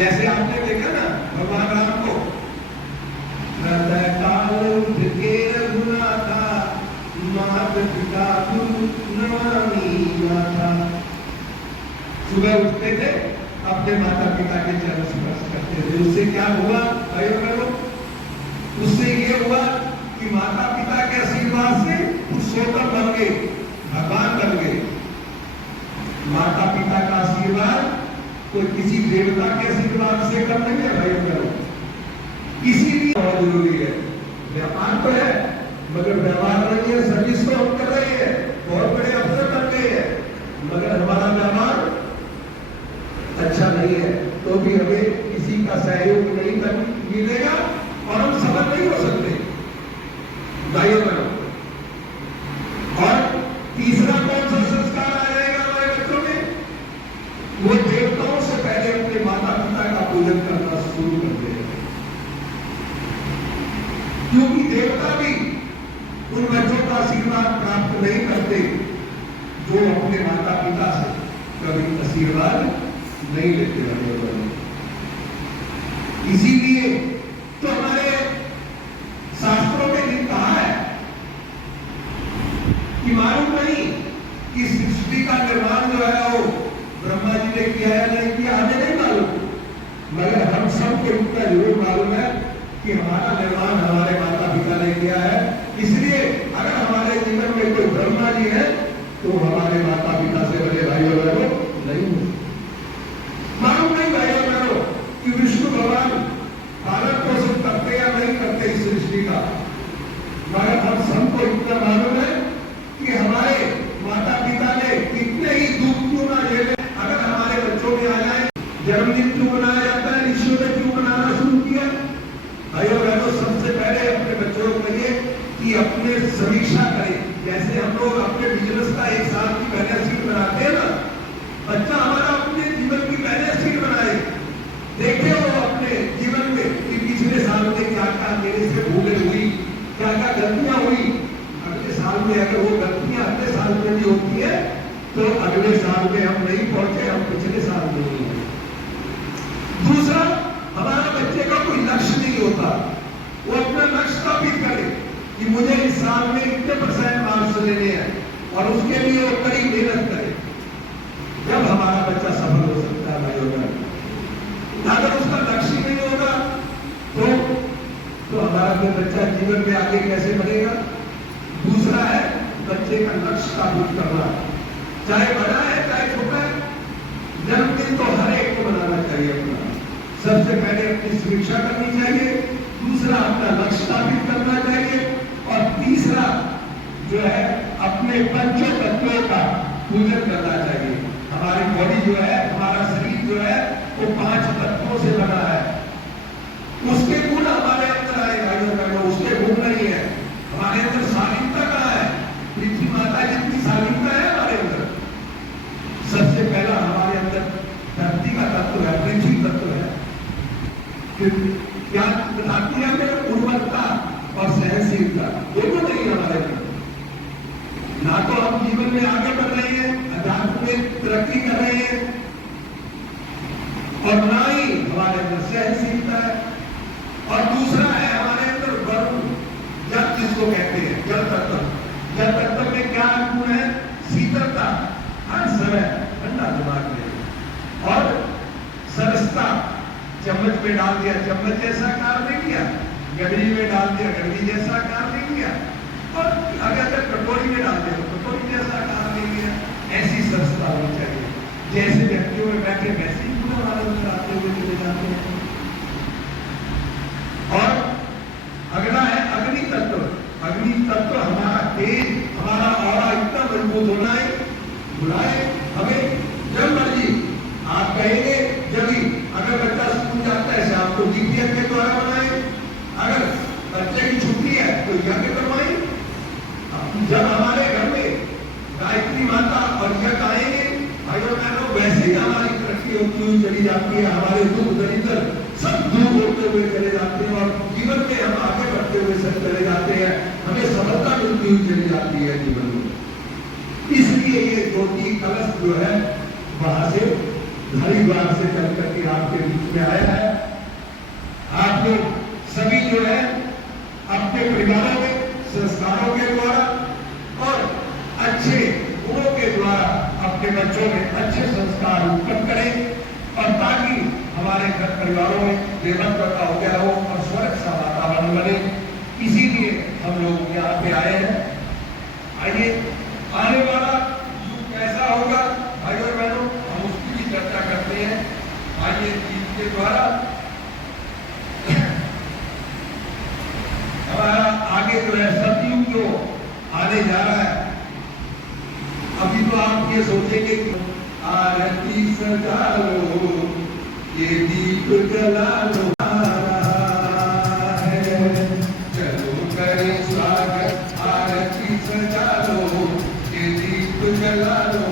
जैसे आपने देखा ना भगवान राम को काल उठ के रघुनाथा मात पिता नमामि माता। सुबह उठते थे अपने माता पिता के चरण स्पर्श करते थे। उससे क्या हुआ भाइयों बहनों? उससे ये हुआ कि माता पिता के आशीर्वाद से पुरुषोत्तम बन गए, भगवान बन गए। माता पिता का आशीर्वाद कोई किसी देवता के आशीर्वाद से कम नहीं है भाइयों बहनों। इसीलिए बहुत जरूरी है। व्यापार तो है मगर व्यवहार नहीं है। सर्विस तो हम कर रहे हैं, बहुत बड़े अफसर बन गए हैं, मगर हमारा व्यवहार अच्छा नहीं है तो भी हमें किसी का सहयोग नहीं मिलेगा और हम सफल नहीं हो सकते भाइयों बहनों। और तीसरा कौन सा संस्कार आ जाएगा हमारे बच्चों में? वो देवताओं से पहले अपने माता पिता का पूजन करना शुरू कर देगा, क्योंकि देवता भी उन बच्चों का आशीर्वाद प्राप्त नहीं करते जो अपने माता पिता से कभी आशीर्वाद नहीं लेते हैं। इसीलिए तो हमारे शास्त्रों में ये कहा है कि मालूम नहीं कि सृष्टि का निर्माण जो है वो ब्रह्मा जी ने किया है नहीं किया, हमें नहीं मालूम, मगर हम सबको इतना जरूर मालूम है कि हमारा निर्माण हमारे माता पिता ने किया है। इसलिए अगर हमारे जीवन में कोई ब्रह्मा जी है तो हमारे माता पिता से बड़े भाइयों बहनों नहीं हो। मालूम नहीं भाइयों बहनों कि विष्णु भगवान पालन पोषण करते या नहीं करते इस सृष्टि का, मगर हम सबको इतना मालूम है कि हमारे माता पिता ने कितने ही दुख क्यों ना झेले, अगर हमारे बच्चों में आ जाए। जन्मदिन क्यों मनाया जाता है? ऋषियों ने क्यों मनाना शुरू किया? भाइयों बहनों सबसे पहले अपने बच्चों को कहिए कि अपने समीक्षा करें। जैसे हम लोग अपने बिजनेस का एक साल की बैलेंस शीट बनाते हैं ना, बच्चा हमारा अपने जीवन की बैलेंस शीट बनाए, देखे वो अपने जीवन में कि पिछले साल में क्या क्या मेरे से भूलें हुई, क्या क्या गलतियां हुई। अगले साल में अगर वो गलतियां अगले साल में भी होती है तो अगले साल में हम नहीं पहुंचे, हम पिछले साल में नहीं हुए। दूसरा, हमारा बच्चे का कोई लक्ष्य नहीं होता, वो अपना लक्ष्य स्थापित करे कि मुझे इस साल में इतने % मार्क्स लेने हैं और उसके लिए वो कड़ी मेहनत करे। जब हमारा बच्चा सफल हो सकता है भाइयों बहनों। अगर उसका लक्ष्य नहीं होगा तो हमारा कोई बच्चा जीवन में आगे कैसे बढ़ेगा? दूसरा है बच्चे का लक्ष्य स्थापित करना, चाहे बड़ा है चाहे छोटा है। जन्मदिन तो हर एक को मनाना चाहिए अपना। सबसे पहले अपनी समीक्षा करनी चाहिए, दूसरा अपना लक्ष्य स्थापित करना चाहिए और तीसरा जो है अपने पंचों तत्वों का पूजन करना चाहिए। हमारी बॉडी जो है, हमारा शरीर जो है वो 5 तत्वों से बना है। उसके गुण हमारे अंदर आए भाइयों बहनों, उसके गुण नहीं है। हमारे अंदर शालीनता कहाँ है? पृथ्वी माता जितनी शालीनता है हमारे अंदर। सबसे पहला हमारे अंदर धरती का तत्व है, पृथ्वी तत्व है। क्या बताती है हमें? उर्वरता और सहनशीलता दोनों नहीं है हमारे अंदर। ना तो हम जीवन में आगे बढ़ रहे हैं, अध्यात्म में तरक्की कर रहे हैं, और ना ही हमारे अंदर सहनशीलता है। और दूसरा है हमारे अंदर वरुण, जल जिसको कहते हैं, जल तत्व। जल तत्व में क्या गुण है? शीतलता, हर समय ठंडा दिमाग में, और सरसता, चम्मच में डाल दिया चम्मच जैसा कार्य नहीं किया, गडरी में डाल दिया गडरी जैसा कार्य नहीं किया, और अगर कटोरी में डाल दिया तो कटोरी जैसा कार्य नहीं किया। ऐसी सरसता होनी चाहिए। जैसे व्यक्तियों में बैठे वैसे ही गुण हमारे अंदर आते हुए चले जाते हैं। और अगला है अग्नि तत्व। अग्नि तत्व हमारा तेज, हमारा ऑरा इतना मजबूत होना है, बुलाए हमें जब मर्जी आप कहेंगे जब ही। अगर बच्चा स्कूल जाता है शाम को जीपीएस के द्वारा बनाए, अगर बच्चे की छुट्टी है तो यज्ञ करवाएं। जब हमारे घर में गायत्री माता और यज्ञ आएंगे भाइयों बहनों, वैसे ही हमारी तरक्की होती हुई चली जाती है, हमारे दुख दरिद्र सब दूर होते हुए चले जाते हैं और जीवन में हम आगे बढ़ते हुए सब चले जाते हैं, हमें सफलता मिलती हुई चली जाती है जीवन में। इसलिए ये ज्योति कलश जो है वहां से हरिद्वार से चल करके आपके बीच में आया है। आप लोग सभी जो है अपने परिवारों में संस्कारों के द्वारा और अच्छे गुणों के द्वारा अपने बच्चों में अच्छे संस्कार उत्पन्न करें और ताकि हमारे घर परिवारों में देवत्व का हो गया हो और स्वर्ग सा वातावरण बने। इसीलिए हम लोग यहाँ पे आए हैं। आइए, आने वाला युग कैसा होगा भाई और बहनों, हम उसकी भी चर्चा करते हैं। आइए, गीत के द्वारा हमारा आगे जो है सतयुग जो आने जा रहा है। अभी तो आप ये सोचेंगे कि आरती सजा लो, ये दीप जला लो, चलो करें स्वागत, आरती सजा लो, ये दीप जला लो,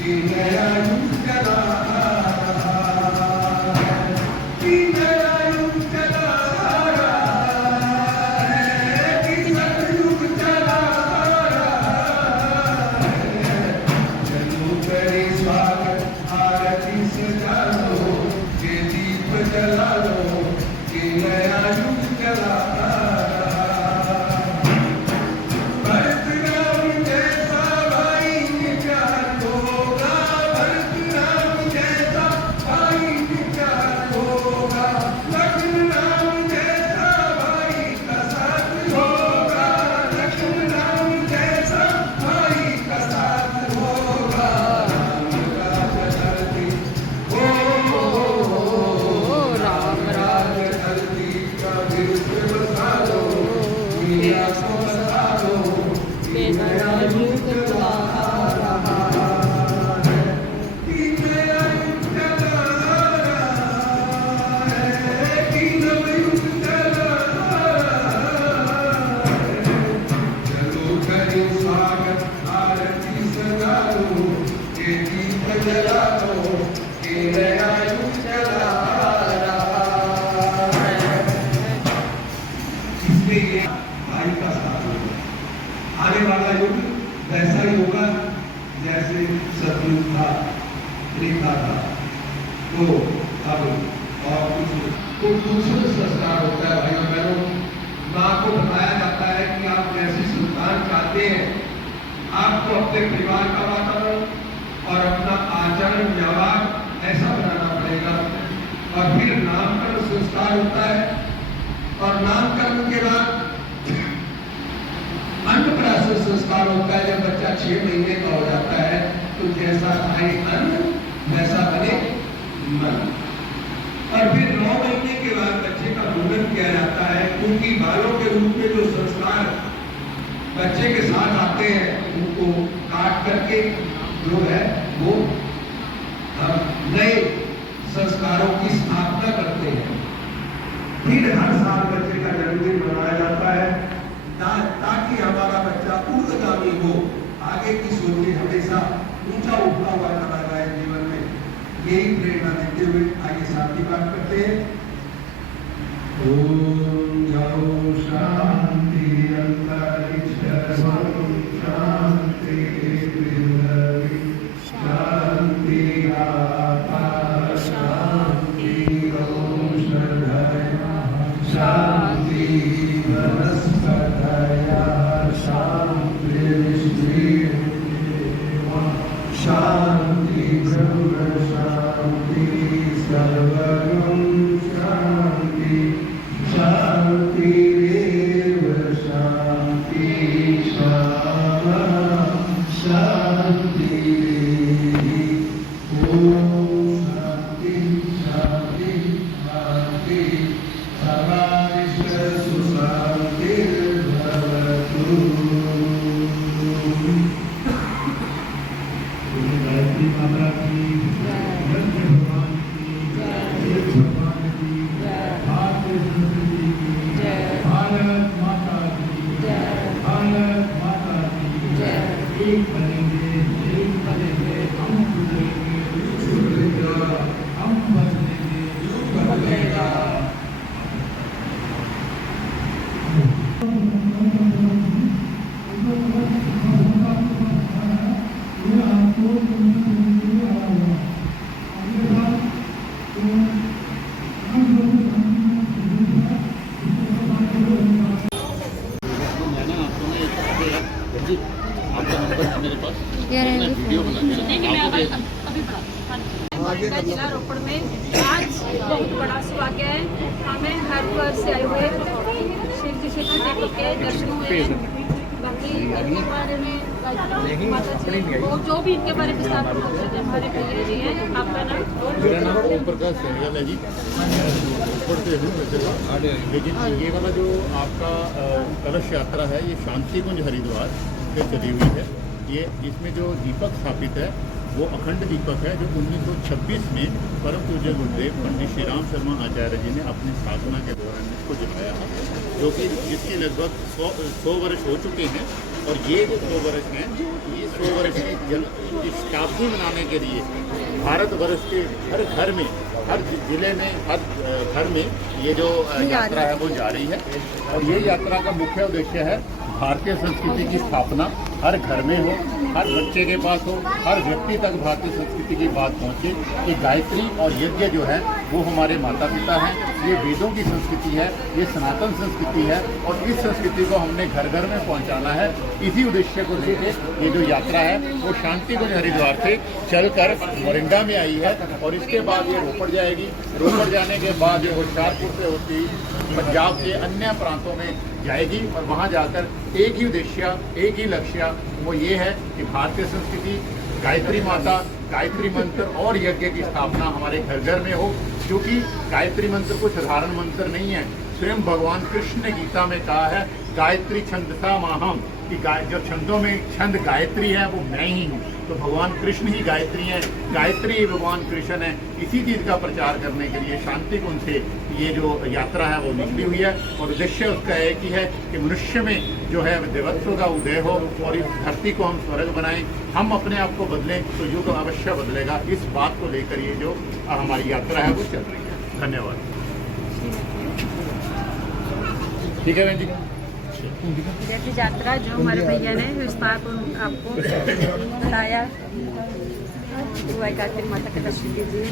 ये नया युग चला आने वाला युग वैसा ही होगा जैसे सतयुग था, त्रेता था। तो अब और कुछ दूसरे संस्कार होता है भाइयों बहनों। माँ को बताया जाता है कि आप जैसी संतान चाहते हैं, आपको अपने परिवार का वातावरण और अपना आचरण व्यवहार ऐसा बनाना पड़ेगा। और फिर नामकरण संस्कार होता है और नामकरण के बाद अन्नप्राशन संस्कार होता है। जब बच्चा 6 महीने का हो जाता है तो जैसा खाए अन्न वैसा बने मन। और फिर 9 महीने के बाद बच्चे का मुंडन किया जाता है, क्योंकि बालों के रूप में जो संस्कार बच्चे के साथ आते हैं उनको काट करके जो है वो हम नए संस्कारों की स्थापना करते हैं। फिर हर साल बच्चे का जन्मदिन मनाया जाता है ताकि हमारा बच्चा ऊर्ध्वगामी हो, आगे की सोचे हमेशा ऊंचा उठता हुआ चला जाए जीवन में। यही प्रेरणा देते हुए आइए शांति पाठ करते हैं। ओम जाओ शांति अंतरिक्ष शांति पृथ्वी शांति आकाश शांति औषधयः शांति वनस्पतयः शांति ब्रह्म शांति सर्वगुण शांति शांति रेव शांति शामा शांति ओम शांति शांति शांति सर्वारिष्ट सुशांतिर्भवतु। माता की भगवान की भगवान की भारतीय संस्कृति की भारत माता की भारत माता की एक बनेंगे हम सुधरेंगे। मोरिंगा जिला रोपड़ में आज बहुत बड़ा सौभाग्य है। हमें हरिद्वार से आए हुए शिव जी से देवी के दर्शन हुए हैं। बाकी इनके बारे में माता जी वो जो भी इनके बारे में विस्तार पूर्वक से हमारे भैया जी हैं। आपका नाम? मेरा नाम ओम प्रकाश सहगल है जी, रोपड़ से हूँ वैसे, लेकिन ये वाला जो आपका कलश यात्रा है ये शांति कुंज हरिद्वार से चली हुई है। ये इसमें जो दीपक स्थापित है वो अखंड दीपक है, जो 1926 में परम पूज्य गुरुदेव पंडित श्री राम शर्मा आचार्य जी ने अपनी साधना के दौरान इसको जलाया है, जो कि जिसके लगभग 100 वर्ष हो चुके हैं। और ये जो 100 वर्ष हैं, ये 100 वर्ष की शताब्दी मनाने के लिए भारतवर्ष के हर घर में, हर जिले में, हर घर में ये जो यात्रा है वो जारी है। और ये यात्रा का मुख्य उद्देश्य है भारतीय संस्कृति की स्थापना हर घर में हो, हर बच्चे के पास हो, हर व्यक्ति तक भारतीय संस्कृति की बात पहुँचे कि गायत्री और यज्ञ जो है वो हमारे माता पिता हैं, ये वेदों की संस्कृति है, ये सनातन संस्कृति है और इस संस्कृति को हमने घर घर में पहुँचाना है। इसी उद्देश्य को लेकर ये जो यात्रा है वो शांति कुंज हरिद्वार से चलकर मोरिंगा में आई है और इसके बाद ये रोपड़ जाएगी। रोपड़ जाने के बाद ये होशियारपुर से होती पंजाब के अन्य प्रांतों में जाएगी और वहाँ जाकर एक ही उद्देश्य, एक ही लक्ष्य वो ये है कि भारतीय संस्कृति, गायत्री माता, गायत्री मंत्र और यज्ञ की स्थापना हमारे घर घर में हो। क्योंकि गायत्री मंत्र कोई साधारण मंत्र नहीं है। स्वयं भगवान कृष्ण ने गीता में कहा है गायत्री छंदसा माहम, कि जो छंदों में छंद गायत्री है वो मैं ही हूँ। तो भगवान कृष्ण ही गायत्री हैं, गायत्री ही भगवान कृष्ण है। इसी चीज़ का प्रचार करने के लिए शांति कुंज से ये जो यात्रा है वो निकली हुई है और उद्देश्य उसका एक ही है कि मनुष्य में जो है देवत्व का उदय हो और इस धरती को हम स्वर्ग बनाएं। हम अपने आप को बदलें तो युग अवश्य बदलेगा। इस बात को लेकर ये जो हमारी यात्रा है वो चल रही है। धन्यवाद। ठीक है बहन जी। जैसी यात्रा जो हमारे भैया ने विस्तार आपको बताया, गायत्री माता के दर्शन कीजिए।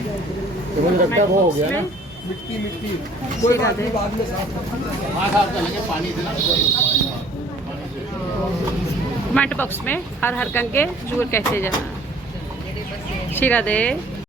तो मुझे लगता है वो हो गया ना, मिट्टी कोई बात नहीं, बाद में साफ करेंगे पानी देना। कमेंट बॉक्स में हर हर गंगे जरूर कहते जाना। श्री राधे।